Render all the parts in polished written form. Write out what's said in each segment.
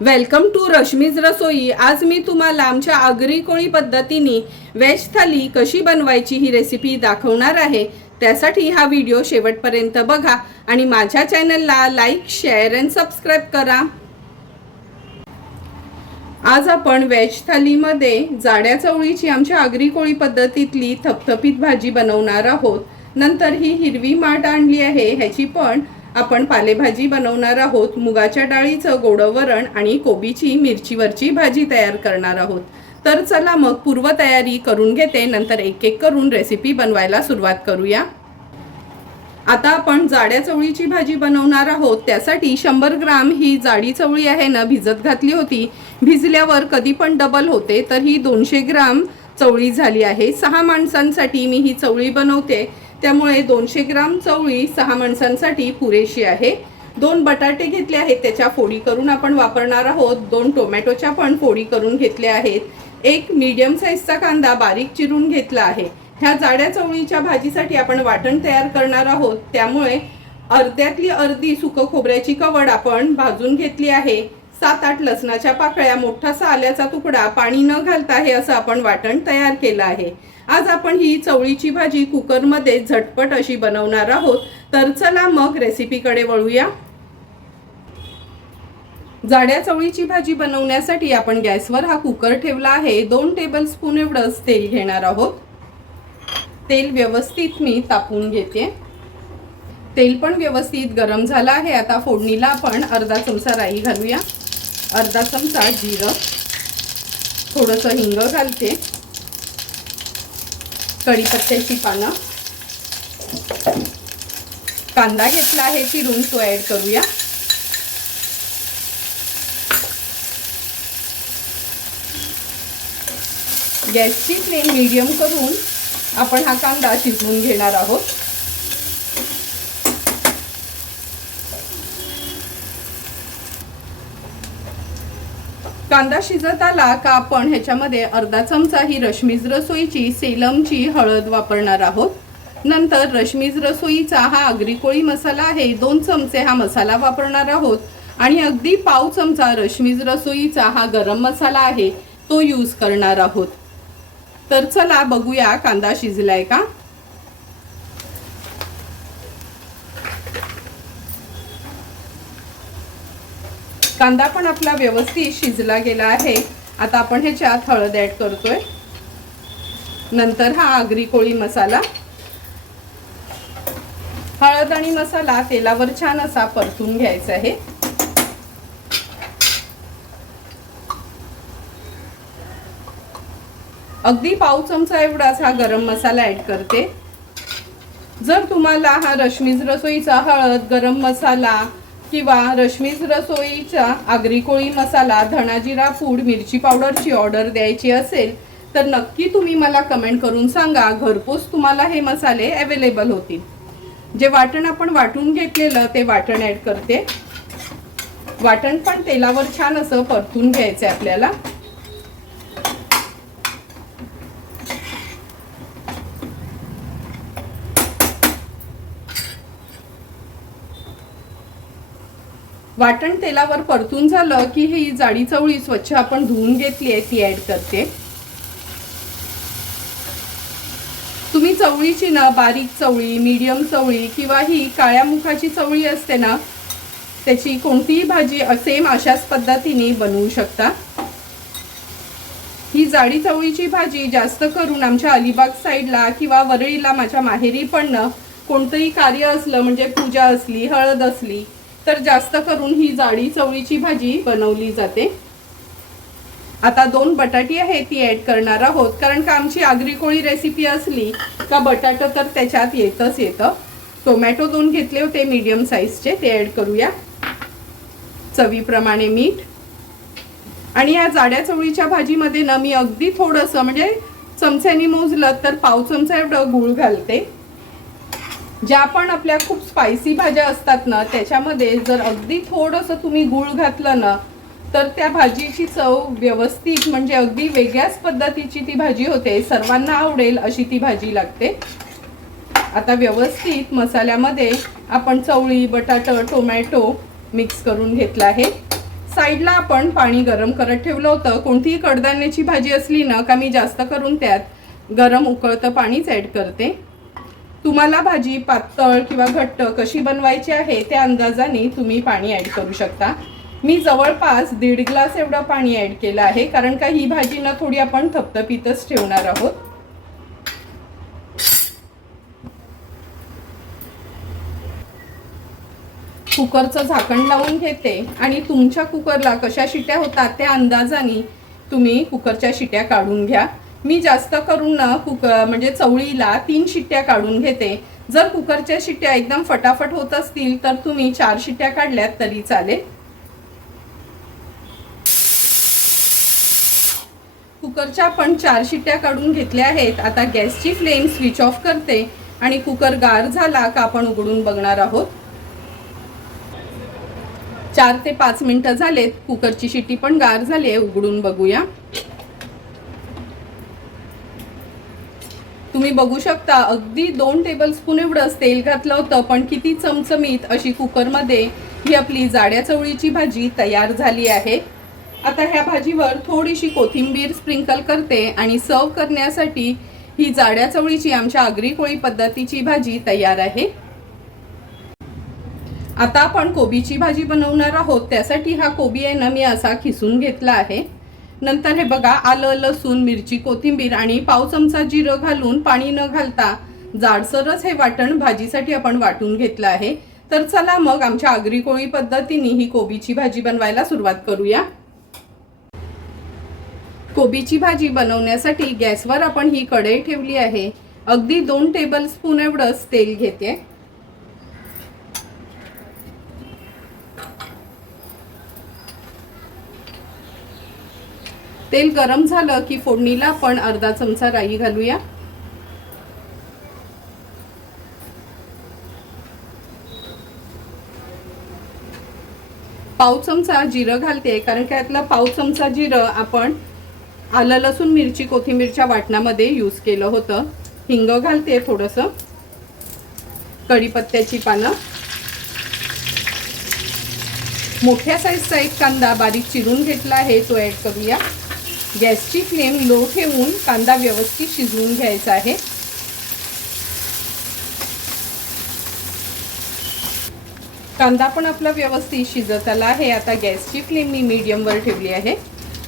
Welcome to Rashmi's रसोई। आज मी तुम्हाला आमच्या आगरी कोळी पद्धतीने वेज थाली कशी बनवायची ही रेसिपी दाखवणार आहे। त्यासाठी हा व्हिडिओ शेवटपर्यंत बघा आणि माझ्या चॅनलला लाईक, शेअर आणि सबस्क्राइब करा। आज आपण वेज थालीमध्ये जाड्या चवळीची आमच्या आगरी कोळी पद्धतीतली थपथपीत भाजी बनवणार आहोत। नंतर ही हिरवी माठ आणली आहे, ह्याची पण आपण पालेभाजी बनवणार आहोत। मुगाच्या डाळीचं गोडं वरण आणि कोबीची मिरचीवरची भाजी तयार करणार आहोत। तर चला मग पूर्वतयारी करून घेते, नंतर एक एक करून रेसिपी बनवायला सुरुवात करूया। आता आपण जाड्या चवळीची भाजी बनवणार आहोत। त्यासाठी 100 ग्राम ही जाडी चवळी आहे ना, भिजत घातली होती। भिजल्यावर कधी पण डबल होते, तर ही 200 ग्राम चवळी झाली आहे। 6 माणसांसाठी मी ही चवळी बनवते, त्यामुळे 200 ग्राम चवळी 6 माणसांसाठी पुरेशी आहे। 2 बटाटे घेतले आहेत, त्याच्या फोडी करून आपण वापरणार आहोत। 2 टोमॅटोच्या पण फोडी करून घेतल्या आहेत। एक मीडियम साईजचा कांदा बारीक चिरून घेतला आहे। ह्या जाड्या चवळीच्या भाजीसाठी आपण वाटण तयार करणार आहोत, त्यामुळे अर्ध्यातली अर्धी सुकं खोबऱ्याची कवड आपण भाजून घेतली आहे। 7-8 लसणाच्या पाकळ्या, मोठासा आल्याचा तुकडा, पाणी न घालता हे असं आपण वाटण तयार केलं आहे। आज आपण ही चवळीची भाजी कुकरमध्ये झटपट अशी बनवणार आहोत। तर चला मग रेसिपीकडे वळूया। जाड्या चवळीची भाजी बनवण्यासाठी आपण गॅसवर हा कुकर ठेवला आहे। 2 टेबलस्पून एवढंच तेल घेणार आहोत। तेल व्यवस्थित मी तापवून घेते। तेल पण व्यवस्थित गरम झालं आहे। आता फोडणीला आपण अर्धा चमचा राई घालूया, अर्धा चमचा जिरं, थोडंसं हिंग घालते, कढीपत्त्याची पानं, कांदा घेतला आहे चिरून, तो ऍड करूया। गॅसची फ्लेम मीडियम करून आपण हा कांदा शिजवून घेणार आहोत। कांदा शिजत आला का आपण ह्याच्यामध्ये अर्धा चमचा ही रश्मीज रसोईची सेलमची हळद वापरणार आहोत। नंतर रश्मीज रसोईचा हा आगरी कोळी मसाला आहे, 2 चमचे हा मसाला वापरणार आहोत। आणि अगदी पाव चमचा रश्मीज रसोईचा हा गरम मसाला आहे, तो यूज करणार आहोत। तर चला बघूया कांदा शिजलाय का। कांदा पण आपला व्यवस्थित शिजला गेला आहे। आता आपण ह्याच्यात हळद ऍड करतोय, नंतर हा आगरी कोळी मसाला। हळद आणि मसाला तेलावर छान असा परतून घ्यायचा आहे। अगदी पाव चमचा एवढाच हा गरम मसाला ऍड करते। जर तुम्हाला हा रश्मीज रसोईचा हळद, गरम मसाला किंवा रश्मीज रसोईचा आगरी कोळी मसाला, धना जिरा पूड, मिरची पावडरची ऑर्डर द्यायची असेल तर नक्की तुम्ही मला कमेंट करून सांगा। घरपोच तुम्हाला हे मसाले अवेलेबल होतील। जे वाटण आपण वाटून घेतलेलं ते वाटण ऍड करते। वाटण पण तेलावर छान असं परतून घ्यायचं आपल्याला। वाटण तेलावर परतून झालं की ही जाडी चवळी स्वच्छ आपण धुवून घेतली आहे, ती ऍड करते। तुम्ही चवळीची ना बारीक चवळी, मीडियम चवळी किंवा ही काळ्या मुखाची चवळी असते ना, त्याची कोणतीही भाजी सेम अशाच पद्धतीने बनवू शकता। ही जाडी चवळीची भाजी जास्त करून आमच्या अलिबाग साईडला किंवा वरळीला, माझ्या माहेरी पण ना, कोणतंही कार्य असलं म्हणजे पूजा असली, हळद असली तर जास्त करून ही जाडी चवळीची भाजी बनवली जाते। आता 2 बटाटी आहे ती ऍड करणार आहोत, कारण का आमची आगरी कोळी रेसिपी असली का बटाटा तर त्याच्यात येतच येतं। टोमॅटो 2 घेतले होते मीडियम साईजचे, ते ऍड करूया। चवीप्रमाणे मीठ। आणि या जाड्या चवळीच्या भाजीमध्ये ना मी अगदी थोडंसं म्हणजे चमच्याने मोजलं तर पाव चमचा एवढं गूळ घालते। ज्या पण आपल्या खूप स्पायसी भाज्या असतात ना, त्याच्यामध्ये जर अगदी थोडंसं तुम्ही गूळ घातलं ना, तर त्या भाजीची चव व्यवस्थित म्हणजे अगदी वेगळ्याच पद्धतीची ती भाजी होते। सर्वांना आवडेल अशी ती भाजी लागते। आता व्यवस्थित मसाल्यामध्ये आपण चवळी, बटाटा, टोमॅटो मिक्स करून घेतला आहे। साईडला आपण पाणी गरम करत ठेवलं होतं. कोणतीही कडधान्याची भाजी असली ना का मी जास्त करून त्यात गरम उकळतं पाणीच ॲड करते. तुम्हाला भाजी पातळ किंवा घट्ट कशी बनवायची आहे त्या अंदाजाने तुम्ही पाणी ॲड करू शकता. मी जवळपास 1.5 ग्लास एवढं पाणी ॲड केलं आहे, कारण का ही भाजी ना थोडी आपण थपथपीतच ठेवणार आहोत. कुकरचं झाकण लावून घेते आणि तुमच्या कुकरला कशा शिट्या होतात त्या अंदाजाने तुम्ही कुकरच्या शिट्या काढून घ्या. मी जास्त करून ना कुकर म्हणजे चवळीला 3 शिट्ट्या काढून घेते. जर कुकरच्या शिट्ट्या एकदम फटाफट होत असतील तर तुम्ही 4 शिट्ट्या काढल्यात तरी चालेल. कुकरच्या आपण 4 शिट्ट्या काढून घेतल्या आहेत. आता गॅसची फ्लेम स्विच ऑफ करते आणि कुकर गार झाला का आपण उघडून बघणार आहोत. 4 ते 5 मिनिटं झालेत. कुकरची शिट्टी पण गार झाली आहे. उघडून बघूया. तुम्ही बघू शकता अगदी 2 टेबलस्पून एवढंच तेल घातलं होतं, पण किती चमचमीत अशी कुकरमध्ये ही आपली जाड्या चवळीची भाजी तयार झाली आहे. आता ह्या भाजीवर थोडीशी कोथिंबीर स्प्रिंकल करते आणि सर्व करण्यासाठी ही जाड्या चवळीची आमच्या आगरी कोळी पद्धतीची भाजी तयार आहे. आता आपण कोबीची भाजी बनवणार आहोत. त्यासाठी हा कोबी आहे ना मी असा खिसून घेतला आहे. नंतर हे बघा आलं, लसूण, मिरची, कोथिंबीर आणि पाव चमचा जिरं घालून पाणी न घालता जाडसरच हे वाटण भाजीसाठी आपण वाटून घेतलं आहे. तर चला मग आमच्या आगरी कोळी पद्धतीने ही कोबीची भाजी बनवायला सुरुवात करूया. कोबीची भाजी बनवण्यासाठी गॅसवर आपण ही कढई ठेवली आहे. अगदी 2 टेबलस्पून एवढंच तेल घेते. तेल गरम झालं की फोडणीला आपण अर्धा चमचा राई घालूया. पाव चमचा जिरं घालते, कारण का यातला पाव चमचा जिरं आपण आलं, लसूण, मिरची, कोथिंबीरच्या वाटणामध्ये यूज केलं होतं. हिंग घालते थोडंसं. कढीपत्त्याची पानं. मोठ्या साईजचा एक कांदा बारीक चिरून घेतला आहे, तो ॲड करूया. गॅसची फ्लेम लो ठेवून कांदा व्यवस्थित शिजवून घ्यायचा आहे. कांदा पण आपला व्यवस्थित शिजत आला आहे. आता गॅसची फ्लेम मी मीडियमवर ठेवली आहे.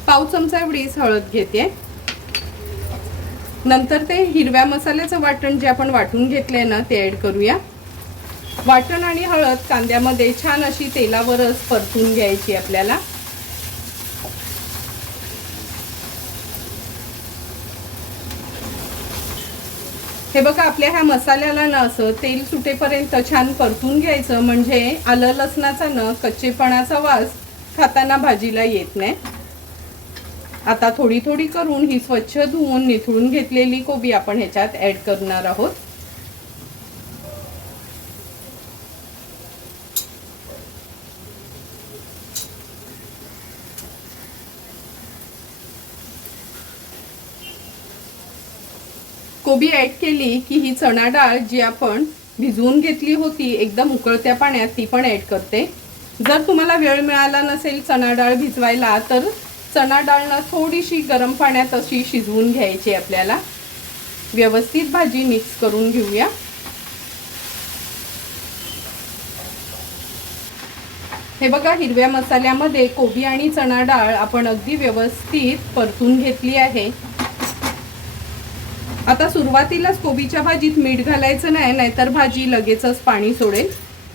पाव चमचा एवढीच हळद घेते. नंतर ते हिरव्या मसाल्याचं वाटण जे आपण वाटून घेतलंय ना ते ॲड करूया. वाटण आणि हळद कांद्यामध्ये छान अशी तेलावरच परतून घ्यायची आपल्याला. हे बघा आपल्या ह्या मसाल्याला ना असं तेल सुटेपर्यंत छान परतून घ्यायचं, म्हणजे आलं लसणाचा न कच्चेपणाचा वास खाताना भाजीला येत नाही. आता थोडी थोडी करून ही स्वच्छ धुवून निथळून घेतलेली कोबी आपण ह्याच्यात ॲड करणार आहोत. कोबी ॲड केली की ही चणा डाळ जी आपण भिजवून घेतली होती एकदम उकळत्या पाण्यात ती पण ॲड करते. जर तुम्हाला वेळ मिळाला नसेल चणा डाळ भिजवायला तर चणा डाळनं थोडीशी गरम पाण्यात अशी शिजवून घ्यायची आपल्याला. व्यवस्थित भाजी मिक्स करून घेऊया. हे बघा हिरव्या मसाल्यामध्ये कोबी आणि चणा डाळ आपण अगदी व्यवस्थित परतून घेतली आहे. आता सुरुवातीलाच कोबीच्या भाजीत मीठ घालायचं नाही, नाहीतर भाजी लगेचच पाणी सोडेल.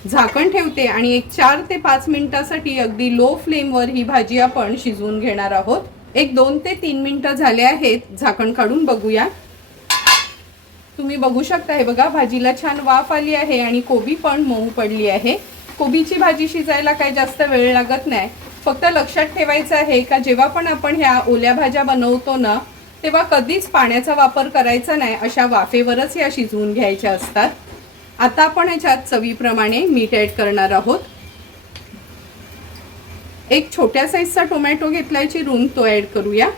झाकण ठेवते आणि एक 4 ते 5 मिनिटासाठी अगदी लो फ्लेमवर ही भाजी आपण शिजवून घेणार आहोत. एक 2 ते 3 मिनिटं झाले आहेत. झाकण काढून बघूया. तुम्ही बघू शकता हे बघा भाजीला छान वाफ आली आहे आणि कोबी पण मऊ पडली आहे. कोबीची भाजी शिजायला काही जास्त वेळ लागत नाही. फक्त लक्षात ठेवायचं आहे का जेव्हा पण आपण ह्या ओल्या भाज्या बनवतो ना तेव्हा कधीच पाण्याचा वापर करायचा नाही. अशा वाफेवरच या शिजवून घ्यायच्या असतात. आता आपण ह्याच्यात चवीप्रमाणे मीठ ॲड करणार आहोत. एक छोट्या साईजचा टोमॅटो घेतलाय चिरून, तो ॲड करूया.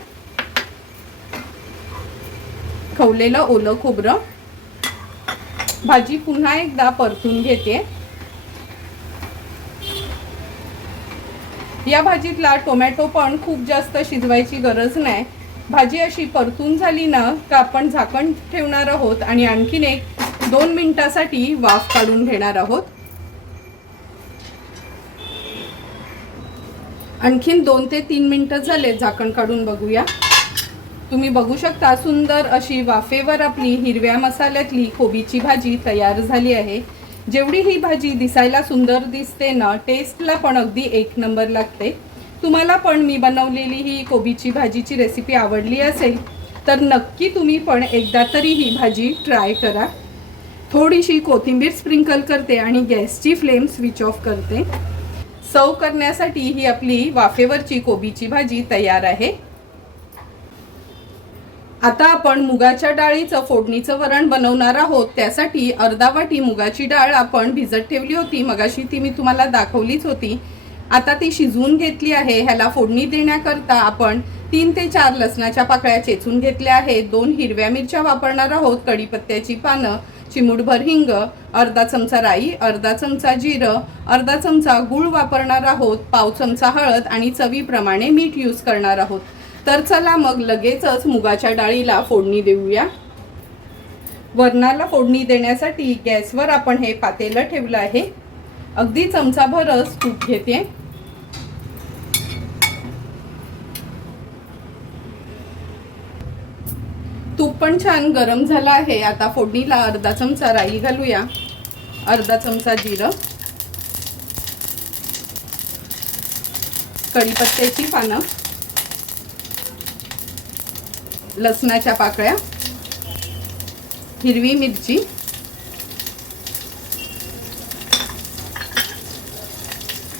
खवलेलं ओलं खोबरं. भाजी पुन्हा एकदा परतून घेते. या भाजीतला टोमॅटो पण खूप जास्त शिजवायची गरज नाही. भाजी अशी परतून झाली ना का आपण झाकण ठेवणार आहोत आणि आणखीन एक 2 मिनिटासाठी वाफ काढून घेणार आहोत. आणखीन 2 ते 3 मिनिटं झाले, झाकण काढून बघूया. तुम्ही बघू शकता सुंदर अशी वाफेवर आपली हिरव्या मसाल्यातली कोबीची भाजी तयार झाली आहे. जेवढी ही भाजी दिसायला सुंदर दिसते ना, टेस्टला पण अगदी 1 नंबर लागते. तुम्हाला पण मी बनवलेली ही कोबीची भाजीची रेसिपी आवडली असेल तर नक्की तुम्ही पण एकदा तरी ही भाजी ट्राय करा. थोडीशी कोथिंबीर स्प्रिंकल करते आणि गॅसची फ्लेम स्विच ऑफ करते. सर्व करण्यासाठी ही आपली वाफेवरची कोबीची भाजी तयार आहे. आता आपण मुगाच्या डाळीचं फोडणीचं वरण बनवणार आहोत. त्यासाठी अर्धा वाटी मुगाची डाळ आपण भिजत ठेवली होती. मगाशी ती मी तुम्हाला दाखवलीच होती. आता ती शिजवून घेतली आहे. ह्याला फोडणी देण्याकरता आपण 3 ते 4 लसणाच्या पाकळ्या चेचून घेतल्या आहेत. 2 हिरव्या मिरच्या वापरणार आहोत, कढीपत्त्याची पानं, चिमूटभर हिंग, अर्धा चमचा राई, अर्धा चमचा जिरं, अर्धा चमचा गूळ वापरणार आहोत, पाव चमचा हळद आणि चवीप्रमाणे मीठ यूज करणार आहोत. तर चला मग लगेचच मुगाच्या डाळीला फोडणी देऊया. वरणाला फोडणी देण्यासाठी गॅसवर आपण हे पातेलं ठेवलं आहे. अगदी चमचाभरच तूप घेते. तूप पण छान गरम झालं आहे. आता फोडणीला अर्धा चमचा राई घालूया, अर्धा चमचा जिरं, कढीपत्त्याची पानं, लसणाच्या पाकळ्या, हिरवी मिरची,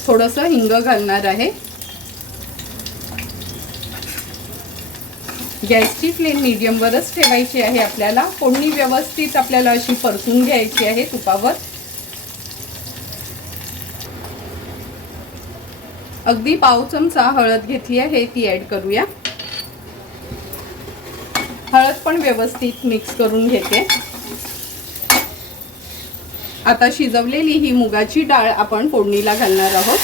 थोडंसं हिंग घालणार आहे. गॅसची फ्लेम मीडियमवरच ठेवायची आहे. आपल्याला फोडणी व्यवस्थित आपल्याला अशी परतून घ्यायची आहे तुपावर. अगदी पाव चमचा हळद घेतली आहे, ती ॲड करूया. हळद पण व्यवस्थित मिक्स करून घेते. आता शिजवलेली ही मुगाची डाळ आपण फोडणीला घालणार आहोत.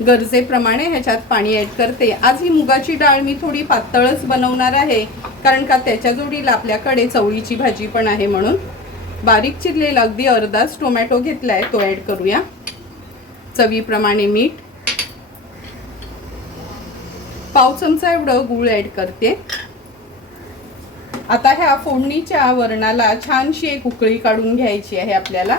गरजेप्रमाणे ह्याच्यात पाणी ॲड करते. आज ही मुगाची डाळ मी थोडी पातळच बनवणार आहे, कारण का त्याच्या जोडीला आपल्याकडे चवळीची भाजी पण आहे म्हणून. बारीक चिरलेला अगदी अर्धाच टोमॅटो घेतलाय, तो ॲड करूया. चवीप्रमाणे मीठ, पाव चमचा एवढं गूळ ॲड करते. आता ह्या फोडणीच्या वरणाला छानशी एक उकळी काढून घ्यायची आहे आपल्याला.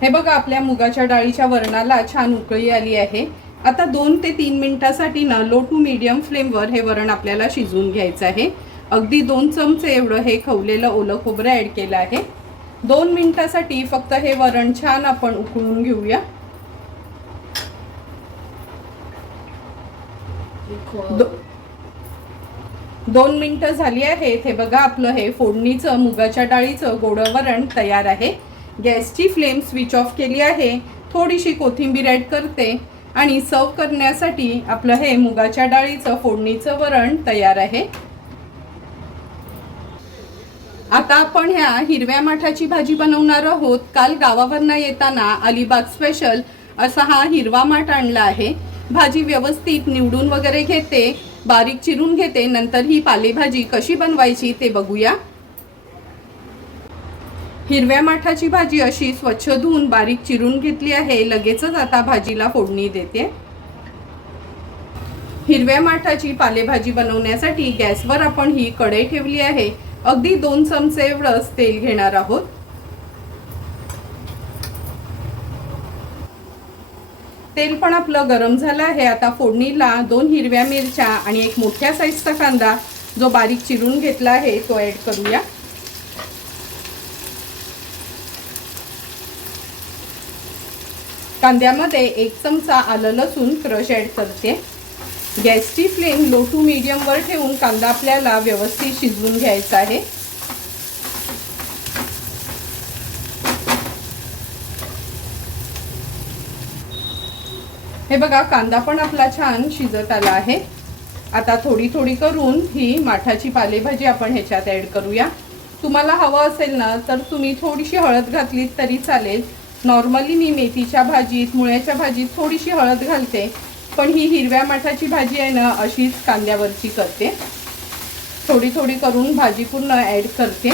हे बघा, आपल्या मुगाच्या डाळीच्या वरणाला छान उकळी आली आहे. आता 2 ते 3 मिनिटासाठी ना लो टू मीडियम फ्लेमवर हे वरण आपल्याला शिजवून घ्यायचं आहे. अगदी 2 चमचे एवढं हे खवलेलं ओलं खोबरं ॲड केलं आहे. 2 मिनिटासाठी फक्त हे वरण छान आपण उकळून घेऊया. 2 मिनिटं झाली आहेत. हे बघा, आपलं हे फोडणीचं मुगाच्या डाळीचं गोडं वरण तयार आहे. गॅसची फ्लेम स्विच ऑफ केली आहे. थोडीशी कोथिंबीर ॲड करते आणि सर्व करण्यासाठी आपलं हे मुगाच्या डाळीचं फोडणीचं वरण तयार आहे. आता आपण ह्या हिरव्या माठाची भाजी बनवणार आहोत. काल गावावरनं येताना अलिबाग स्पेशल असा हा हिरवा माठ आणला आहे. भाजी व्यवस्थित निवडून वगैरे घेते, बारीक चिरून घेते. नंतर ही पालेभाजी कशी बनवायची ते बघूया. हिरव्या माठाची भाजी अशी स्वच्छ धुवून बारीक चिरून घेतली आहे. लगेचच आता भाजीला फोडणी देते. हिरव्या माठाची पालेभाजी बनवण्यासाठी गॅसवर आपण ही कढई ठेवली आहे. अगदी 2 चमचे एवढंच तेल घेणार आहोत. तेल पण आपलं गरम झालं आहे. आता फोडणीला 2 हिरव्या मिरच्या आणि एक मोठ्या साईजचा कांदा जो बारीक चिरून घेतला आहे तो ॲड करूया. कांद्यामध्ये 1 चमचा आलं लसूण क्रश ॲड करते. गॅसची फ्लेम लो टू मीडियमवर ठेवून कांदा आपल्याला व्यवस्थित शिजवून घ्यायचा आहे. हे बघा, कांदा पण आपला छान शिजत आला आहे. आता थोडी थोडी करून ही माठाची पालेभाजी आपण ह्याच्यात ॲड करूया। तुम्हाला हवं असेल ना तर तुम्ही थोडीशी हळद घातलीत तरी चालेल। नॉर्मली मी मेथीच्या भाजीत, मुळ्याच्या भाजीत थोडीशी हळद घालते, पण ही हिरव्या माठाची भाजी आहे ना अशीच कांद्यावरची करते। थोडी थोडी करून भाजी पूर्ण ॲड करते।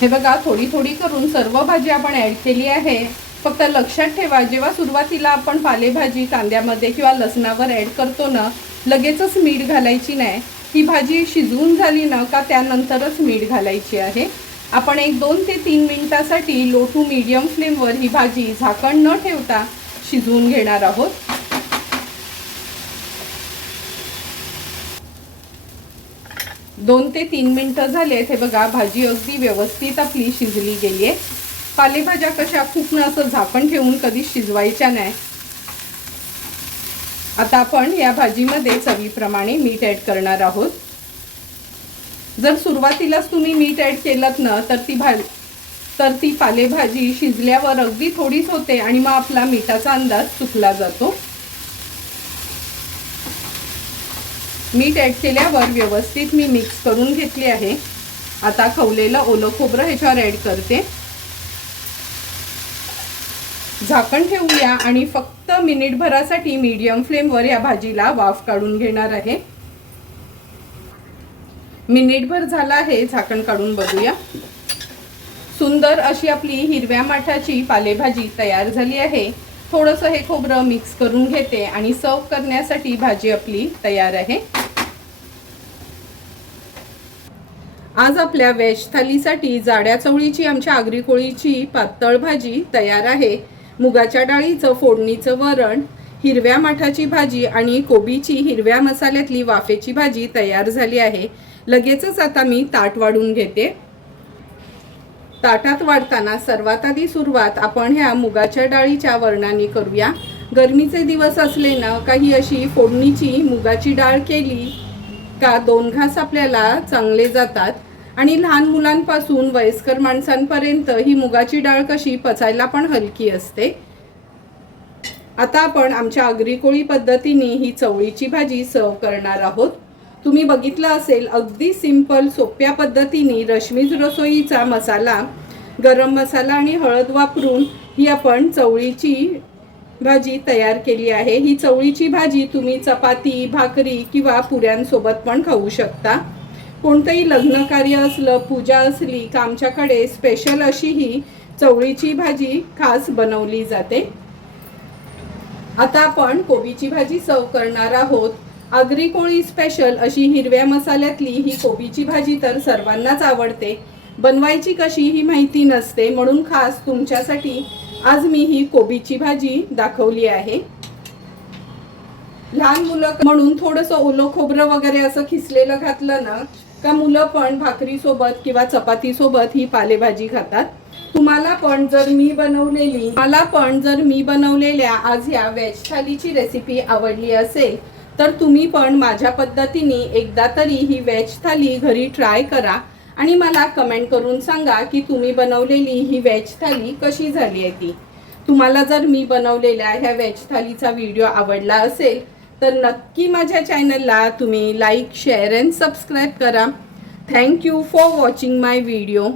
हे बघा, थोडी थोडी करून सर्व भाजी आपण ॲड केली आहे। फक्त लक्षात ठेवा, जेव्हा सुरुवातीला आपण पालेभाजी कांद्यामध्ये किंवा लसणावर ॲड करतो ना, लगेचच मीठ घालायची नाही। ही भाजी शिजवून झाली ना का त्यानंतरच मीठ घालायची आहे। आपण एक 2 ते 3 मिनिटासाठी लो टू मीडियम फ्लेमवर ही भाजी झाकण न ठेवता शिजवून घेणार आहोत। 2 ते 3 मिनिटं झालेत। हे बघा, भाजी अगदी व्यवस्थित आपली शिजली गेली आहे। पालेभाज्या कशा खूप ना असं झाकण ठेवून कधी शिजवायच्या नाही। आता आपण या भाजीमध्ये चवीप्रमाणे मीठ ॲड करणार आहोत। जर सुरुवातीलाच तुम्ही मीठ ॲड केलं ना तर ती पालेभाजी शिजल्यावर अगदी थोडीच होते आणि मग आपला मिठाचा अंदाज चुकला जातो। मीठ ॲड केल्यावर व्यवस्थित मी मिक्स करून घेतली आहे। आता खवलेलं ओलं खोबरं ह्याच्यावर ॲड करते। झाकण ठेवूया आणि फक्त मिनिटभरासाठी मीडियम फ्लेमवर या भाजीला वाफ काढून घेणार आहे। मिनिटभर झाला आहे, झाकण काढून बघूया। सुंदर अशी आपली हिरव्या माठाची पालेभाजी तयार झाली आहे। थोडंसं हे खोबरं मिक्स करून घेते आणि सर्व करण्यासाठी भाजी आपली तयार आहे। आज आपल्या व्हेज थालीसाठी जाड्या चवळीची आमच्या आगरी कोळीची पातळ भाजी तयार आहे। मुगाच्या डाळीचं फोडणीचं वरण, हिरव्या माठाची भाजी आणि कोबीची हिरव्या मसाल्यातली वाफेची भाजी तयार झाली आहे। लगेचच आता मी ताट वाढून घेते। ताटात वाढताना सर्वात आधी सुरुवात आपण ह्या मुगाच्या डाळीच्या वरणाने करूया। गरमीचे दिवस असले ना, काही अशी फोडणीची मुगाची डाळ केली का 2 घास आपल्याला चांगले जातात आणि लहान मुलांपासून वयस्कर माणसांपर्यंत ही मुगाची डाळ कशी पचायला पण हलकी असते। आता आपण आमच्या आगरी कोळी पद्धतीने ही चवळीची भाजी सर्व करणार आहोत। तुम्ही बघितलं असेल, अगदी सिंपल सोप्या पद्धतीने रश्मीज रसोईचा मसाला, गरम मसाला आणि हळद वापरून ही आपण चवळीची भाजी तयार केली आहे। ही चवळीची भाजी तुम्ही चपाती, भाकरी किंवा पुऱ्यांसोबत पण खाऊ शकता। कोणतंही लग्न कार्य असलं, पूजा असली का आमच्याकडे स्पेशल अशी ही चवळीची भाजी खास बनवली जाते। आता आपण कोबीची भाजी सर्व करणार आहोत। आगरी कोळी स्पेशल अशी हिरव्या मसाल्यातली ही कोबीची भाजी तर सर्वांनाच आवडते। बनवायची कशी ही माहिती नसते, म्हणून खास तुमच्यासाठी आज मी ही कोबीची भाजी दाखवली आहे। लहान मुलं म्हणून थोडंसं ओलं खोबरं वगैरे असं खिसलेलं घातलं ना का मुलं पण भाकरी सोबत किंवा चपाती सोबत ही पालेभाजी खातात। तुम्हाला पण जर मी बनवलेल्या आज ह्या व्हेज थालीची रेसिपी आवडली असेल तर तुम्ही पण माझ्या पद्धतीने एकदा तरी ही व्हेज थाली घरी ट्राय करा आणि मला कमेंट करून सांगा की तुम्ही बनवलेली ही व्हेज थाली कशी झाली आहे ती। तुम्हाला जर मी बनवलेल्या ह्या व्हेज थालीचा व्हिडिओ आवडला असेल तर नक्की माझ्या चॅनलला तुम्ही लाईक, शेअर अँड सबस्क्राईब करा। Thank you for watching my video.